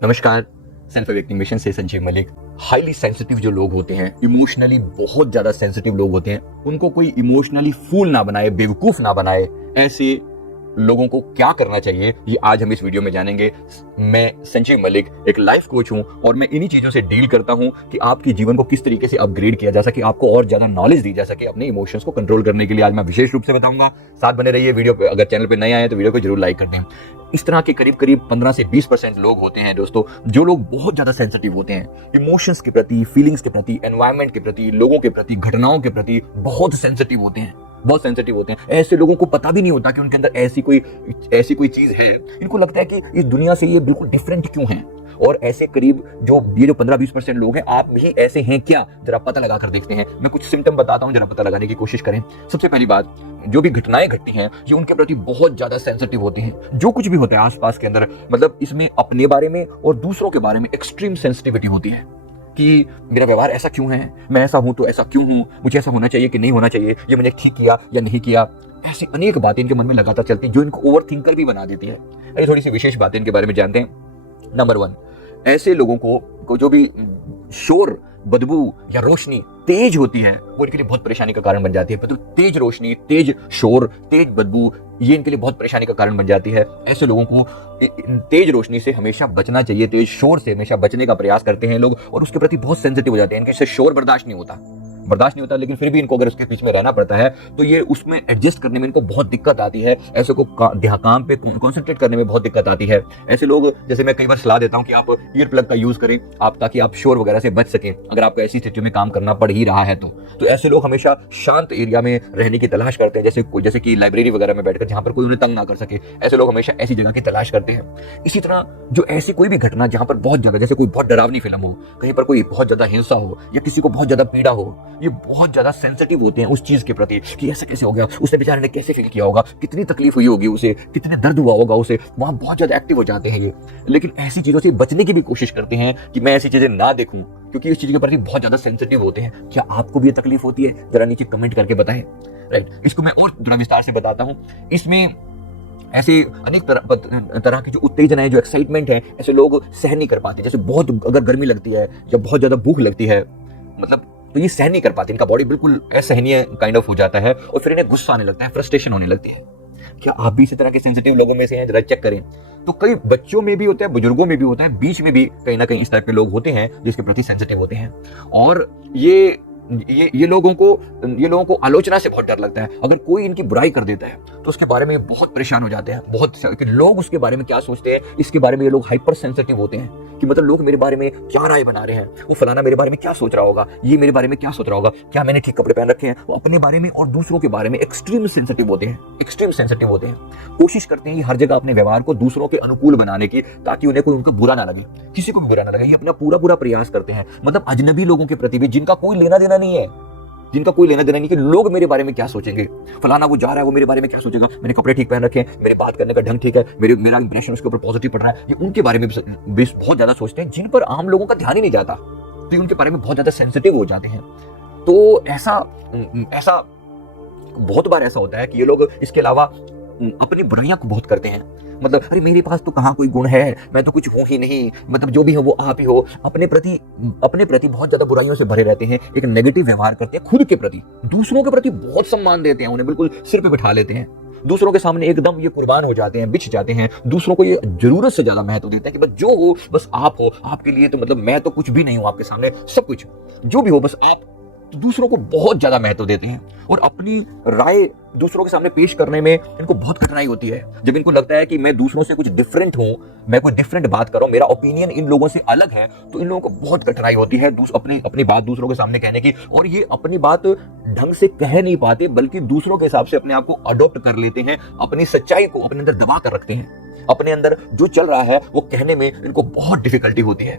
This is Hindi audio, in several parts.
नमस्कार। सेल्फ अवेकनिंग मिशन से संजीव मलिक। हाईली सेंसिटिव जो लोग होते हैं, इमोशनली बहुत ज्यादा सेंसिटिव लोग होते हैं, उनको कोई इमोशनली फूल ना बनाए, बेवकूफ ना बनाए। ऐसे लोगों को क्या करना चाहिए, ये आज हम इस वीडियो में जानेंगे। मैं संजीव मलिक एक लाइफ कोच हूं और मैं इन्हीं चीजों से डील करता हूं कि आपके जीवन को किस तरीके से अपग्रेड किया जा सके, आपको और ज्यादा नॉलेज दी जा सके अपने इमोशंस को कंट्रोल करने के लिए। आज मैं विशेष रूप से बताऊंगा, साथ बने रहिए वीडियो पे। अगर चैनल पे नए आए तो वीडियो को जरूर लाइक कर दें। इस तरह के करीब करीब 15 से 20% लोग होते हैं दोस्तों, जो लोग बहुत ज्यादा सेंसिटिव होते हैं इमोशंस के प्रति, फीलिंग्स के प्रति, एनवायरनमेंट के प्रति, लोगों के प्रति, घटनाओं के प्रति बहुत सेंसिटिव होते हैं, बहुत सेंसिटिव होते हैं। ऐसे लोगों को पता भी नहीं होता कि उनके अंदर ऐसी कोई चीज है। इनको लगता है कि इस दुनिया से ये बिल्कुल डिफरेंट क्यों है। और ऐसे करीब जो 15-20% लोग हैं, आप भी ऐसे हैं क्या, जरा पता लगा कर देखते हैं। मैं कुछ सिम्टम बताता हूं, जरा पता लगाने की कोशिश करें। सबसे पहली बात, जो भी घटनाएं घटती हैं ये उनके प्रति बहुत ज्यादा सेंसिटिव होती हैं। जो कुछ भी होता है आसपास के अंदर, मतलब इसमें अपने बारे में और दूसरों के बारे में एक्सट्रीम सेंसिटिविटी होती है कि मेरा व्यवहार ऐसा क्यों है, मैं ऐसा हूं तो ऐसा क्यों हूं, मुझे ऐसा होना चाहिए कि नहीं होना चाहिए, ये मैंने ठीक किया या नहीं किया। ऐसी अनेक बातें इनके मन में लगातार चलती हैं जो इनको ओवर थिंकर भी बना देती है। ये थोड़ी सी विशेष बातें इनके बारे में जानते हैं। नंबर 1, ऐसे लोगों को जो भी शोर, बदबू या रोशनी तेज होती है वो इनके लिए बहुत परेशानी का कारण बन जाती है। मतलब तेज रोशनी, तेज शोर, तेज बदबू, ये इनके लिए बहुत परेशानी का कारण बन जाती है। ऐसे लोगों को तेज रोशनी से हमेशा बचना चाहिए, तेज शोर से हमेशा बचने का प्रयास करते हैं लोग और उसके प्रति बहुत सेंसिटिव हो जाते हैं। इनके शोर बर्दाश्त नहीं होता, लेकिन फिर भी इनको अगर उसके बीच में रहना पड़ता है तो ये उसमें एडजस्ट करने में इनको बहुत दिक्कत आती है। ऐसे को काम पे कॉन्सेंट्रेट करने में बहुत दिक्कत आती है। ऐसे लोग, जैसे मैं कई बार सलाह देता हूं कि आप ईयर प्लग का यूज करें ताकि आप शोर वगैरह से बच सकें, अगर आपको ऐसी स्थिति में काम करना पड़ ही रहा है तो ऐसे लोग हमेशा शांत एरिया में रहने की तलाश करते हैं, जैसे कि लाइब्रेरी वगैरह में बैठकर, जहां पर कोई उन्हें तंग ना कर सके। ऐसे लोग हमेशा ऐसी जगह की तलाश करते हैं। इसी तरह जो ऐसी कोई भी घटना जहां पर बहुत ज्यादा, जैसे कोई बहुत डरावनी फिल्म हो, कहीं पर कोई बहुत ज्यादा हिंसा हो या किसी को बहुत ज्यादा पीड़ा हो, ये बहुत ज्यादा सेंसिटिव होते हैं उस चीज के प्रति कि ऐसा कैसे हो गया, उसने बेचारे ने कैसे फील किया होगा, कितनी तकलीफ हुई होगी उसे, कितने दर्द हुआ होगा उसे, वहां बहुत ज्यादा एक्टिव हो जाते हैं ये। लेकिन ऐसी चीजों से बचने की भी कोशिश करते हैं कि मैं ऐसी चीजें ना देखूं, क्योंकि इस चीज के प्रति बहुत ज्यादा सेंसिटिव होते हैं। क्या आपको भी ये तकलीफ होती है? जरा नीचे कमेंट करके बताएं। राइट, इसको मैं और थोड़ा विस्तार से बताता हूं। इसमें ऐसे अनेक तरह की जो उत्तेजना है, जो एक्साइटमेंट है, ऐसे लोग सहन नहीं कर पाते। जैसे बहुत अगर गर्मी लगती है या बहुत ज्यादा भूख लगती है, मतलब तो ये सहन नहीं कर पाते, इनका बॉडी बिल्कुल असहनीय काइंड ऑफ हो जाता है और फिर इन्हें गुस्सा आने लगता है, फ्रस्ट्रेशन होने लगती है। क्या आप भी इसी तरह के सेंसिटिव लोगों में से हैं? जरा चेक करें। तो कई बच्चों में भी होता है, बुजुर्गों में भी होता है, बीच में भी कहीं ना कहीं इस तरह के लोग होते हैं जिसके प्रति सेंसिटिव होते हैं। और ये लोगों को आलोचना से बहुत डर लगता है। अगर कोई इनकी बुराई कर देता है तो उसके बारे में बहुत परेशान हो जाते हैं। बहुत कि लोग उसके बारे में क्या सोचते हैं, इसके बारे में ये लोग हाइपर सेंसिटिव होते हैं कि मतलब लोग मेरे बारे में क्या राय बना रहे हैं, वो फलाना मेरे बारे में क्या सोच रहा होगा, ये मेरे बारे में क्या सोच रहा होगा, क्या मैंने ठीक कपड़े पहन रखे हैं। वो अपने बारे में और दूसरों के बारे में एक्सट्रीम सेंसिटिव होते हैं। कोशिश करते हैं ये हर जगह अपने व्यवहार को दूसरों के अनुकूल बनाने की, ताकि उन्हें कोई उनका बुरा ना लगे, किसी को भी बुरा ना लगे। ये अपना पूरा प्रयास करते हैं, मतलब अजनबी लोगों के प्रति भी, जिनका कोई लेना देना नहीं कि लोग मेरे बारे में क्या सोचेंगे, फलाना वो जा रहा है वो मेरे बारे में क्या सोचेगा, मैंने कपड़े ठीक पहन रखे हैं, मेरे बात करने का ढंग ठीक है, मेरा इंप्रेशन उसके ऊपर पॉजिटिव पड़ रहा है, ये उनके बारे में भी बहुत ज्यादा सोचते हैं, जिन पर आम लोगों का ध्यान ही नहीं जाता। तो ये उनके बारे में बहुत ज्यादा सेंसिटिव हो जाते हैं। तो ऐसा बहुत बार ऐसा होता है कि ये लोग इसके अलावा अपनी बुराइयां को बहुत करते हैं। मतलब अरे मेरे पास तो कहाँ कोई गुण है, मैं तो कुछ हूं ही नहीं, मतलब जो भी हो वो आप ही हो। अपने प्रति बहुत ज्यादा बुराइयों से भरे रहते हैं, एक नेगेटिव व्यवहार करते हैं खुद के प्रति। दूसरों के प्रति बहुत सम्मान देते हैं, उन्हें बिल्कुल सिर पे बिठा लेते हैं। दूसरों के सामने एकदम ये कुर्बान हो जाते हैं, बिछ जाते हैं। दूसरों को ये जरूरत से ज्यादा महत्व देते हैं कि बस जो हो बस आप हो, आपके लिए तो मतलब मैं तो कुछ भी नहीं हूं, आपके सामने सब कुछ, जो भी हो बस आप। तो दूसरों को बहुत ज्यादा महत्व देते हैं और अपनी राय दूसरों के सामने पेश करने में इनको बहुत कठिनाई होती है। जब इनको लगता है कि मैं दूसरों से कुछ डिफरेंट हूं, मैं कोई डिफरेंट बात कर रहा हूं, मेरा ओपिनियन इन लोगों से अलग है, तो इन लोगों को बहुत कठिनाई होती है अपनी बात दूसरों के सामने कहने की। और ये अपनी बात ढंग से कह नहीं पाते, बल्कि दूसरों के हिसाब से अपने आप को अडॉप्ट कर लेते हैं, अपनी सच्चाई को अपने अंदर दबा कर रखते हैं। अपने अंदर जो चल रहा है वो कहने में इनको बहुत डिफिकल्टी होती है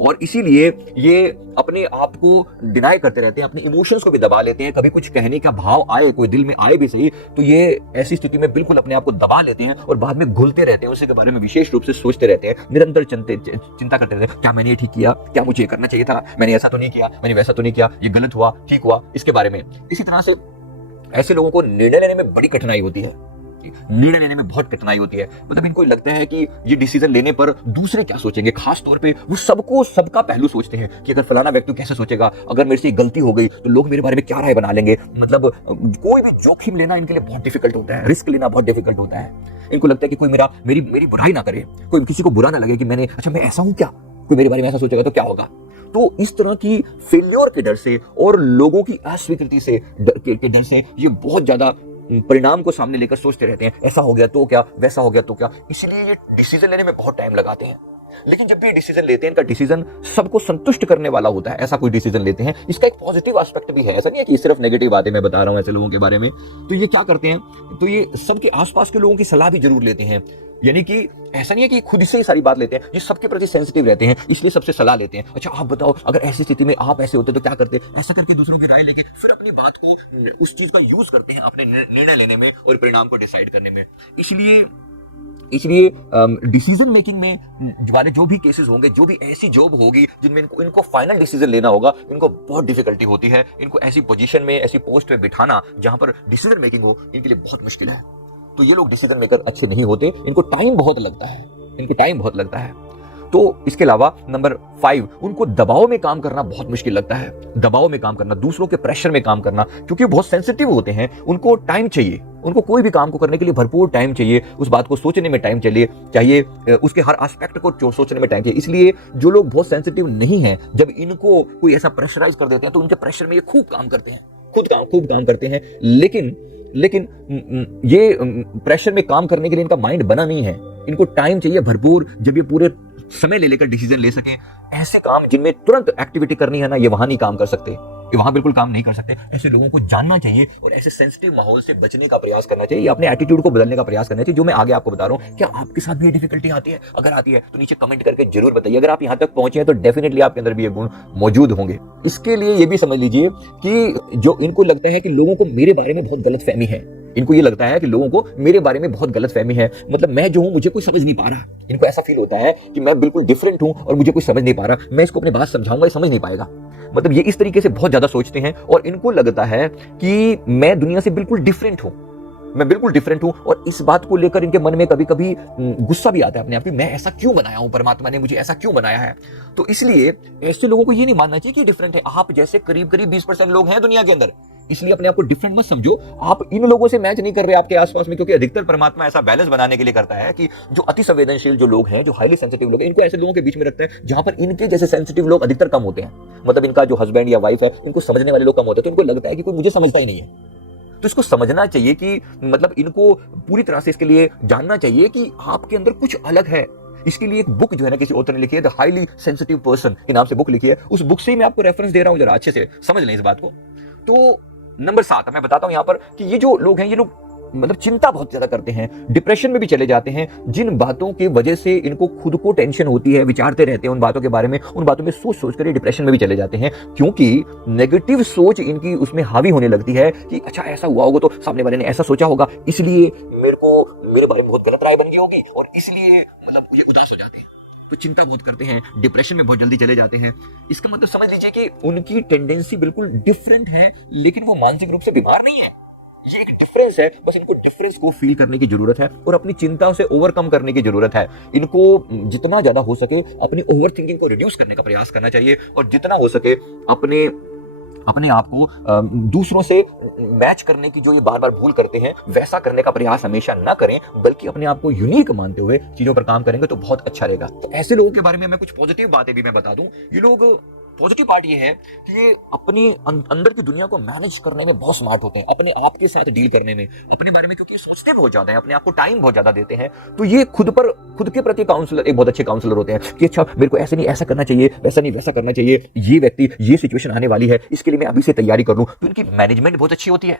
और इसीलिए ये अपने आप को डिनाई करते रहते हैं, अपने इमोशंस को भी दबा लेते हैं। कभी कुछ कहने का भाव आए, कोई दिल में आए भी सही, तो ये ऐसी स्थिति में बिल्कुल अपने आप को दबा लेते हैं और बाद में घुलते रहते हैं, उसी के बारे में विशेष रूप से सोचते रहते हैं, निरंतर चिंता करते रहते हैं। क्या मैंने ये ठीक किया, क्या मुझे ये करना चाहिए था, मैंने ऐसा तो नहीं किया, मैंने वैसा तो नहीं किया, ये गलत हुआ, ठीक हुआ, इसके बारे में। इसी तरह से ऐसे लोगों को निर्णय लेने में बड़ी कठिनाई होती है। निर्णय लेने में बहुत कठिनाई होती है। मतलब इनको लगता है कि ये डिसीजन लेने पर दूसरे क्या सोचेंगे, खास तौर पे वो सबका पहलू सोचते हैं कि अगर फलाना व्यक्ति कैसे सोचेगा, अगर मेरे से गलती हो गई तो लोग मेरे बारे में क्या राय बना लेंगे। मतलब कोई भी जोखिम लेना इनके लिए बहुत डिफिकल्ट होता है, रिस्क लेना बहुत डिफिकल्ट होता है। इनको लगता है कि कोई मेरी बुराई ना करे, कोई किसी को बुरा ना लगे कि मैं ऐसा हूं क्या, कोई मेरे बारे में ऐसा सोचेगा तो क्या होगा। तो इस तरह की फेल्योर के डर से और लोगों की अस्वीकृति से के डर से ये बहुत ज्यादा परिणाम को सामने लेकर सोचते रहते हैं, ऐसा हो गया तो क्या, वैसा हो गया तो क्या। इसलिए ये डिसीजन लेने में बहुत टाइम लगाते हैं। लेकिन जब भी डिसीजन लेते हैं, इनका डिसीजन सबको संतुष्ट करने वाला होता है, ऐसा कोई डिसीजन लेते हैं। इसका एक पॉजिटिव एस्पेक्ट भी है, ऐसा नहीं है कि सिर्फ नेगेटिव बातें मैं बता रहा हूं ऐसे लोगों के बारे में। तो ये क्या करते हैं, तो ये सबके आसपास के लोगों की सलाह भी जरूर लेते हैं। यानी कि ऐसा नहीं है कि खुद से ही सारी बात लेते हैं, ये सबके प्रति सेंसिटिव रहते हैं, इसलिए सबसे सलाह लेते हैं। अच्छा आप बताओ, अगर ऐसी स्थिति में आप ऐसे होते तो क्या करते, ऐसा करके दूसरों की राय लेके फिर अपनी बात को, उस चीज का यूज करते हैं अपने निर्णय लेने में और परिणाम को डिसाइड करने में। इसलिए डिसीजन मेकिंग में वाले जो भी केसेस होंगे, जो भी ऐसी जॉब होगी जिनमें इनको फाइनल डिसीजन लेना होगा, इनको बहुत डिफिकल्टी होती है। इनको ऐसी पोजीशन में, ऐसी पोस्ट पे बिठाना जहां पर डिसीजन मेकिंग हो, इनके लिए बहुत मुश्किल है। तो ये लोग डिसीजन मेकर अच्छे नहीं होते, इनको टाइम बहुत लगता है। तो इसके अलावा नंबर 5, उनको दबाव में काम करना बहुत मुश्किल लगता है। दबाव में काम करना, दूसरों के प्रेशर में काम करना, क्योंकि बहुत सेंसिटिव होते हैं, उनको टाइम चाहिए। उनको कोई भी काम को करने के लिए भरपूर टाइम चाहिए, उस बात को सोचने में टाइम चाहिए, उसके हर एस्पेक्ट को सोचने में टाइम चाहिए। इसलिए जो लोग बहुत सेंसिटिव नहीं है, जब इनको कोई ऐसा प्रेशराइज कर देते हैं तो उनके प्रेशर में ये खूब काम करते हैं। लेकिन ये प्रेशर में काम करने के लिए इनका माइंड बना नहीं है। इनको टाइम चाहिए भरपूर, जब ये पूरे समय ले लेकर डिसीजन ले सके। ऐसे काम जिनमें तुरंत एक्टिविटी करनी है ना, ये वहां नहीं काम कर सकते, ये वहां बिल्कुल काम नहीं कर सकते। ऐसे लोगों को जानना चाहिए और ऐसे सेंसिटिव माहौल से बचने का प्रयास करना चाहिए, अपने एटीट्यूड को बदलने का प्रयास करना चाहिए, जो मैं आगे आपको बता रहा हूं। क्या आपके साथ भी ये डिफिकल्टी आती है? अगर आती है तो नीचे कमेंट करके जरूर बताइए। अगर आप यहां तक पहुंचे हैं तो डेफिनेटली आपके अंदर भी ये गुण मौजूद होंगे। इसके लिए ये भी समझ लीजिए कि जो इनको लगता है कि लोगों को मेरे बारे में बहुत गलतफहमी है, इनको ये लगता है कि लोगों को मेरे बारे में बहुत गलतफहमी है, मतलब मैं जो हूं मुझे कोई समझ नहीं पा रहा। इनको ऐसा फील होता है कि मैं बिल्कुल डिफरेंट हूं और मुझे कोई समझ नहीं पा रहा, मैं इसको अपनी बात समझाऊंगा, ये समझ नहीं पाएगा। मतलब ये इस तरीके से बहुत ज्यादा सोचते हैं और इनको लगता है कि मैं दुनिया से बिल्कुल डिफरेंट हूं। और इस बात को लेकर इनके मन में कभी कभी गुस्सा भी आता है अपने आप, मैं ऐसा क्यों बनाया हूं, परमात्मा ने मुझे ऐसा क्यों बनाया है। तो इसलिए ऐसे लोगों को ये नहीं मानना चाहिए कि डिफरेंट है। आप जैसे करीब 20% लोग हैं दुनिया के अंदर, इसलिए अपने आप को डिफरेंट मत समझो। आप इन लोगों से मैच नहीं कर रहे आपके आसपास में, क्योंकि अधिकतर परमात्मा ऐसा बैलेंस बनाने के लिए करता है कि जो अति संवेदनशील जो लोग हैं, जो हाईली सेंसिटिव लोग हैं, इनको ऐसे लोगों के बीच में रखते हैं जहां पर इनके जैसे सेंसिटिव लोग अधिकतर कम होते हैं। मतलब इनका जो हस्बैंड या वाइफ है, इनको समझने वाले लोग कम होते हैं, तो इनको लगता है कि कोई मुझे समझता ही नहीं है। तो इसको समझना चाहिए कि मतलब इनको पूरी तरह से इसके लिए जानना चाहिए कि आपके अंदर कुछ अलग है। इसके लिए एक बुक जो है ना, किसी ऑथर ने लिखी है, द हाईली सेंसिटिव पर्सन के नाम से बुक लिखी है। उस बुक से ही मैं आपको रेफरेंस दे रहा हूं, जरा अच्छे से समझ लें इस बात को। तो नंबर 7 मैं बताता हूं यहां पर कि ये जो लोग हैं, ये लोग मतलब चिंता बहुत ज्यादा करते हैं, डिप्रेशन में भी चले जाते हैं। जिन बातों की वजह से इनको खुद को टेंशन होती है, विचारते रहते हैं उन बातों के बारे में, उन बातों में सोच कर डिप्रेशन में भी चले जाते हैं, क्योंकि नेगेटिव सोच इनकी उसमें हावी होने लगती है कि अच्छा ऐसा हुआ होगा तो सामने वाले ने ऐसा सोचा होगा, इसलिए मेरे बारे में बहुत गलत राय बन गई होगी, और इसलिए मतलब ये उदास हो जाते हैं। तो चिंता बहुत करते हैं, डिप्रेशन में बहुत जल्दी चले जाते हैं। इसका मतलब समझ लीजिए कि उनकी टेंडेंसी बिल्कुल डिफरेंट है, लेकिन वो मानसिक रूप से बीमार नहीं है। ये एक डिफरेंस है, बस इनको डिफरेंस को फील करने की जरूरत है और अपनी चिंता से ओवरकम करने की जरूरत है। इनको जितना ज्यादा हो सके अपनी ओवर थिंकिंग को रिड्यूस करने का प्रयास करना चाहिए, और जितना हो सके अपने आप को दूसरों से मैच करने की जो ये बार बार भूल करते हैं, वैसा करने का प्रयास हमेशा ना करें, बल्कि अपने आप को यूनिक मानते हुए चीजों पर काम करेंगे तो बहुत अच्छा रहेगा। तो ऐसे लोगों के बारे में मैं कुछ पॉजिटिव बातें भी मैं बता दूं। ये लोग, पॉजिटिव पार्ट ये है कि ये अपनी अंदर की दुनिया को मैनेज करने में बहुत स्मार्ट होते हैं, अपने आप के साथ डील करने में, अपने बारे में, क्योंकि सोचते बहुत ज्यादा है, अपने आप को टाइम बहुत ज्यादा देते हैं। तो ये खुद के प्रति काउंसलर, एक बहुत अच्छे काउंसलर होते हैं कि अच्छा मेरे को ऐसे नहीं ऐसा करना चाहिए, वैसा नहीं वैसा करना चाहिए, ये व्यक्ति, ये सिचुएशन आने वाली है, इसके लिए मैं अभी से तैयारी कर लूं। तो इनकी मैनेजमेंट बहुत अच्छी होती है,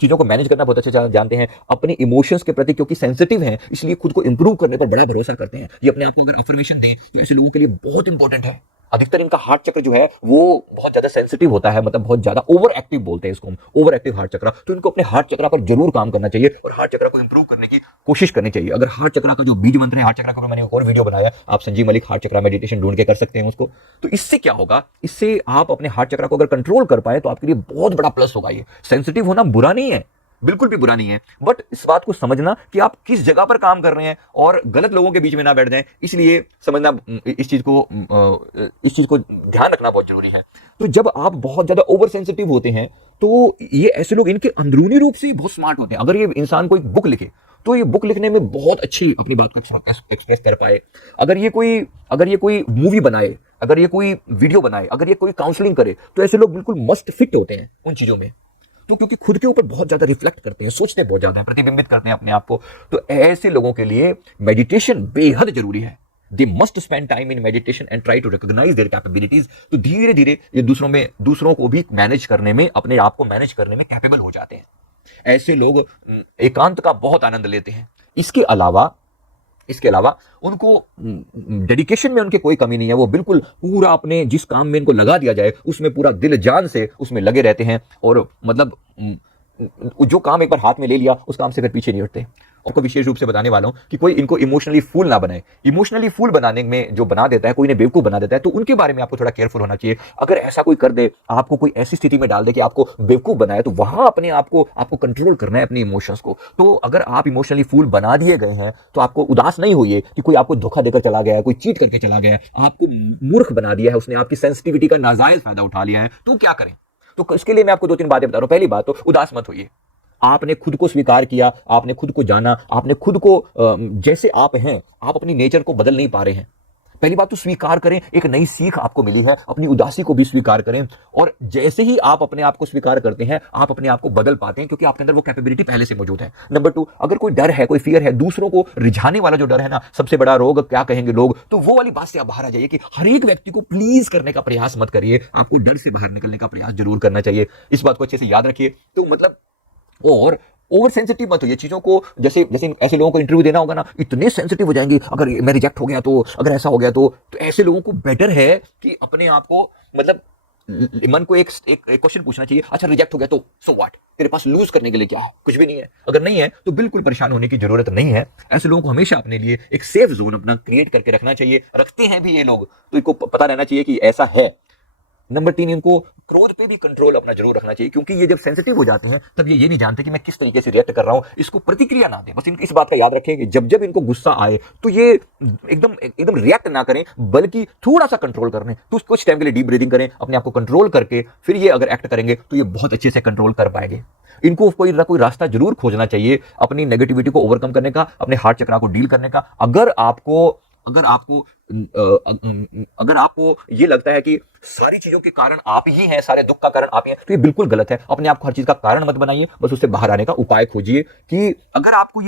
चीजों को मैनेज करना बहुत अच्छे से जानते हैं। अपने इमोशंस के प्रति क्योंकि सेंसिटिव हैं, इसलिए खुद को इंप्रूव करने पर बड़ा भरोसा करते हैं। ये अपने आप को अगर अफर्मेशन दें तो ऐसे लोगों के लिए बहुत इंपॉर्टेंट है। अधिकतर इनका हार्ट चक्र जो है वो बहुत ज्यादा सेंसिटिव होता है, मतलब बहुत ज्यादा ओवर एक्टिव बोलते हैं इसको हम, ओवर एक्टिव हार्ट चक्र। तो इनको अपने हार्ट चक्र पर जरूर काम करना चाहिए और हार्ट चक्र को इंप्रूव करने की कोशिश करनी चाहिए। अगर हार्ट चक्र का जो बीज मंत्र है, हार्ट चक्र का मैंने एक और वीडियो बनाया, आप संजीव मलिक हार्ट चक्र मेडिटेशन ढूंढ के कर सकते हैं उसको। तो इससे क्या होगा, इससे आप अपने हार्ट चक्र को अगर कंट्रोल कर पाए तो आपके लिए बहुत बड़ा प्लस होगा। ये सेंसिटिव होना बुरा नहीं है, बिल्कुल भी बुरा नहीं है, बट इस बात को समझना कि आप किस जगह पर काम कर रहे हैं और गलत लोगों के बीच में ना बैठ जाएं, इसलिए समझना, इस चीज को ध्यान रखना बहुत जरूरी है। तो जब आप बहुत ज्यादा ओवर सेंसिटिव होते हैं, तो ये ऐसे लोग इनके अंदरूनी रूप से बहुत स्मार्ट होते हैं। अगर ये इंसान कोई बुक लिखे तो ये बुक लिखने में बहुत अच्छी अपनी बात को एक्सप्रेस कर पाए। अगर ये कोई मूवी बनाए, अगर ये कोई वीडियो बनाए, अगर ये कोई काउंसलिंग करे, तो ऐसे लोग बिल्कुल मस्त फिट होते हैं उन चीजों में। तो क्योंकि खुद के ऊपर बहुत ज्यादा रिफ्लेक्ट करते हैं, सोचते बहुत ज्यादा है, प्रतिबिंबित करते हैं अपने आप को, तो ऐसे लोगों के लिए मेडिटेशन बेहद जरूरी है। They must spend time in meditation and try to recognise their capabilities. तो धीरे धीरे ये दूसरों को भी मैनेज करने में, अपने आप को मैनेज करने में कैपेबल हो जाते हैं। ऐसे लोग एकांत का बहुत आनंद लेते हैं। इसके अलावा उनको डेडिकेशन में उनके कोई कमी नहीं है। वो बिल्कुल पूरा अपने जिस काम में इनको लगा दिया जाए उसमें पूरा दिल जान से उसमें लगे रहते हैं, और मतलब जो काम एक बार हाथ में ले लिया उस काम से फिर पीछे नहीं हटते। आपको विशेष रूप से बताने वाला हूं कि कोई इनको इमोशनली फूल ना बनाए। इमोशनली फूल बनाने में जो बना देता है, कोई ने बेवकूफ बना देता है, तो उनके बारे में आपको थोड़ा केयरफुल होना चाहिए। अगर ऐसा कोई कर दे, आपको कोई ऐसी स्थिति में डाल दे कि आपको बेवकूफ बनाए, तो वहां अपने आपको कंट्रोल करना है अपने इमोशंस को। तो अगर आप इमोशनली फूल बना दिए गए हैं तो आपको उदास नहीं होइए कि कोई आपको धोखा देकर चला गया है, कोई चीट करके चला गया है, आपको मूर्ख बना दिया है, उसने आपकी सेंसिटिविटी का नाजायज फायदा उठा लिया है, तो क्या करें? तो इसके लिए मैं आपको 2-3 बातें बता रहा हूं। पहली बात तो उदास मत होइए। आपने खुद को स्वीकार किया, आपने खुद को जाना, आपने खुद को जैसे आप हैं, आप अपनी नेचर को बदल नहीं पा रहे हैं। पहली बात तो स्वीकार करें, एक नई सीख आपको मिली है, अपनी उदासी को भी स्वीकार करें। और जैसे ही आप अपने आप को स्वीकार करते हैं, आप अपने आप को बदल पाते हैं, क्योंकि आपके अंदर वो कैपेबिलिटी पहले से मौजूद है। नंबर 2, अगर कोई डर है, कोई फियर है, दूसरों को रिझाने वाला जो डर है ना, सबसे बड़ा रोग क्या कहेंगे लोग, तो वो वाली बात से आप बाहर आ जाइए कि हर एक व्यक्ति को प्लीज करने का प्रयास मत करिए। आपको डर से बाहर निकलने का प्रयास जरूर करना चाहिए। इस बात को अच्छे से याद रखिए। तो मतलब, और ओवर सेंसिटिव मत होइए चीजों को। जैसे ऐसे लोगों को इंटरव्यू देना होगा ना, इतने सेंसिटिव हो जाएंगे, अगर मैं रिजेक्ट हो गया तो, अगर ऐसा हो गया तो ऐसे लोगों को बेटर है कि अपने आप को, मतलब मन को एक क्वेश्चन पूछना चाहिए, अच्छा रिजेक्ट हो गया तो सो व्हाट, तेरे पास लूज करने के लिए क्या है? कुछ भी नहीं है। अगर नहीं है तो बिल्कुल परेशान होने की जरूरत नहीं है। ऐसे लोगों को हमेशा अपने लिए एक सेफ जोन अपना क्रिएट करके रखना चाहिए। रखते हैं भी ये लोग, तो इनको पता रहना चाहिए कि ऐसा है। नंबर 3, इनको क्रोध पे भी कंट्रोल अपना जरूर रखना चाहिए, क्योंकि ये जब सेंसिटिव हो जाते हैं तब ये नहीं जानते कि मैं किस तरीके से रिएक्ट कर रहा हूं। इसको प्रतिक्रिया ना दें, बस इस बात का याद रखें कि जब इनको गुस्सा आए तो ये एकदम रिएक्ट ना करें, बल्कि थोड़ा सा कंट्रोल करें। तो कुछ टाइम के लिए डीप ब्रीदिंग करें, अपने आप को कंट्रोल करके फिर ये अगर एक्ट करेंगे तो ये बहुत अच्छे से कंट्रोल कर पाएंगे। इनको कोई ना कोई रास्ता जरूर खोजना चाहिए अपनी नेगेटिविटी को ओवरकम करने का, अपने हार्ट चक्रा को डील करने का। अगर आपको ये लगता है कि सारी चीजों के कारण आप ही हैं, सारे दुख का कारण आप ही हैं, तो ये बिल्कुल गलत है। अपने आप को हर चीज का कारण मत बनाइए, बस उससे बाहर आने का उपाय खोजिए। कि अगर आपको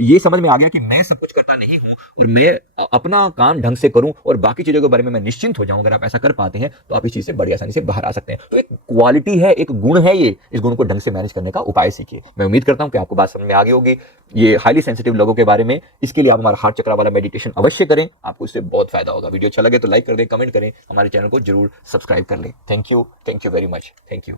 ये समझ में आ गया कि मैं सब कुछ करता नहीं हूं और मैं अपना काम ढंग से करूं और बाकी चीजों के बारे में मैं निश्चिंत हो जाऊं, अगर आप ऐसा कर पाते हैं तो आप इस चीज से बड़ी आसानी से बाहर आ सकते हैं। तो एक क्वालिटी है, एक गुण है ये, इस गुण को ढंग से मैनेज करने का उपाय सीखिए। मैं उम्मीद करता हूं कि आपको बात समझ में आ गई होगी ये हाईली सेंसिटिव लोगों के बारे में। इसके लिए आप हमारा हार्ट चक्रा वाला मेडिटेशन अवश्य करें, आपको इससे बहुत फायदा होगा। वीडियो अच्छा लगे तो लाइक कर दें, कमेंट करें, हमारे चैनल को जरूर सब्सक्राइब कर लें। Thank you very much. Thank you.